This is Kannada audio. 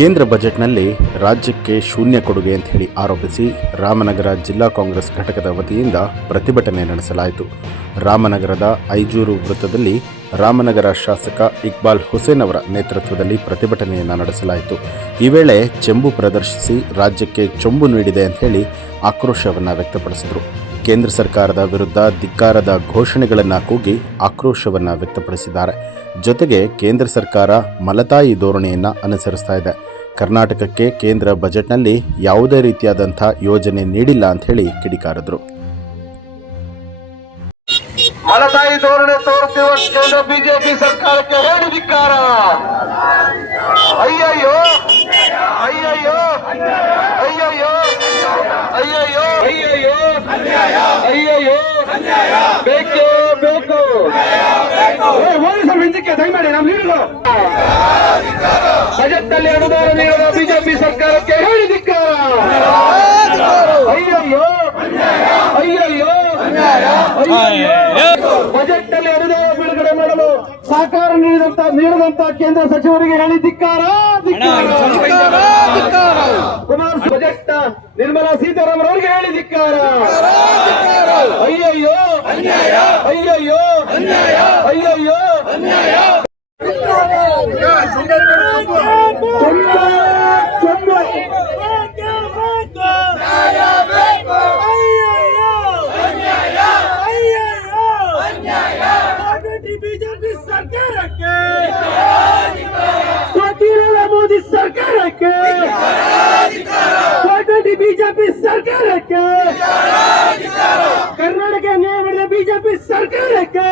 ಕೇಂದ್ರ ಬಜೆಟ್ನಲ್ಲಿ ರಾಜ್ಯಕ್ಕೆ ಶೂನ್ಯ ಕೊಡುಗೆ ಅಂತ ಹೇಳಿ ಆರೋಪಿಸಿ ರಾಮನಗರ ಜಿಲ್ಲಾ ಕಾಂಗ್ರೆಸ್ ಘಟಕದ ವತಿಯಿಂದ ಪ್ರತಿಭಟನೆ ನಡೆಸಲಾಯಿತು. ರಾಮನಗರದ ಐಜೂರು ವೃತ್ತದಲ್ಲಿ ರಾಮನಗರ ಶಾಸಕ ಇಕ್ಬಾಲ್ ಹುಸೇನ್ ಅವರ ನೇತೃತ್ವದಲ್ಲಿ ಪ್ರತಿಭಟನೆಯನ್ನು ನಡೆಸಲಾಯಿತು. ಈ ವೇಳೆ ಚೆಂಬು ಪ್ರದರ್ಶಿಸಿ ರಾಜ್ಯಕ್ಕೆ ಚೊಂಬು ನೀಡಿದೆ ಅಂತ ಹೇಳಿ ಆಕ್ರೋಶವನ್ನು ವ್ಯಕ್ತಪಡಿಸಿದರು. ಕೇಂದ್ರ ಸರ್ಕಾರದ ವಿರುದ್ಧ ಧಿಕ್ಕಾರದ ಘೋಷಣೆಗಳನ್ನು ಕೂಗಿ ಆಕ್ರೋಶವನ್ನು ವ್ಯಕ್ತಪಡಿಸಿದ್ದಾರೆ. ಜೊತೆಗೆ ಕೇಂದ್ರ ಸರ್ಕಾರ ಮಲತಾಯಿ ಧೋರಣೆಯನ್ನು ಅನುಸರಿಸ್ತಾ ಇದೆ. ಕರ್ನಾಟಕಕ್ಕೆ ಕೇಂದ್ರ ಬಜೆಟ್ನಲ್ಲಿ ಯಾವುದೇ ರೀತಿಯಾದಂಥ ಯೋಜನೆ ನೀಡಿಲ್ಲ ಅಂತ ಹೇಳಿ ಕಿಡಿಕಾರಿದ್ರು. ಮಲತಾಯಿ ಧೋರಣೆ ತೋರುತ್ತಿರುವ ಕೇಂದ್ರ ಬಿಜೆಪಿ ಸರ್ಕಾರಕ್ಕೆ ಹೇಳಿ ಧಿಕ್ಕಾರ. ಅಯ್ಯಯ್ಯೋ ಅಯ್ಯಯ್ಯೋ ಅಯ್ಯಯ್ಯೋ ಅಯ್ಯಯ್ಯೋ ಅಯ್ಯಯ್ಯೋ ಅಯ್ಯಯ್ಯೋ. ಬೇಕೇ ಬೇಕು. ಹೋಲಿಸಲು ಹಿಂದಕ್ಕೆ ದಯಮಾಡಿ ನಮ್ಮ ಲೀಡರ್ಗಳು ಬಜೆಟ್ನಲ್ಲಿ ಅನುದಾನ ನೀಡುವ ಬಿಜೆಪಿ ಸರ್ಕಾರಕ್ಕೆ ಹೇಳಿ ಅಯ್ಯಯ್ಯೋ. ಅಯ್ಯಯ್ಯೋ. ಬಜೆಟ್ನಲ್ಲಿ ಅನುದಾನ ಬಿಡುಗಡೆ ಮಾಡಲು ಸಹಕಾರ ನೀಡಿದಂತ ನೀಡುವಂತ ಕೇಂದ್ರ ಸಚಿವರಿಗೆ ಹೇಳಿ ಧಿಕ್ಕಾರ. ಕುಮಾರ್ ಬಜೆಟ್ ನಿರ್ಮಲಾ ಸೀತಾರಾಮನ್ ಅವರಿಗೆ ಹೇಳಿ ಧಿಕ್ಕಾರ. ಅಯ್ಯಯ್ಯೋ ಅಯ್ಯಯ್ಯೋ. ಅಯ್ಯಯ್ಯೋ. ಬಿಜೆಪಿ ಸರ್ಕಾರಕ್ಕೆ! ಸ್ವತಿರಲ್ಲ ಮೋದಿ ಸರ್ಕಾರಕ್ಕೆ! ಸ್ವಾತಂತ್ರ್ಯ ಬಿಜೆಪಿ ಸರ್ಕಾರಕ್ಕೆ! ಕರ್ನಾಟಕ ನ್ಯಾಯ ಮಾಡಿದ ಬಿಜೆಪಿ ಸರ್ಕಾರಕ್ಕೆ!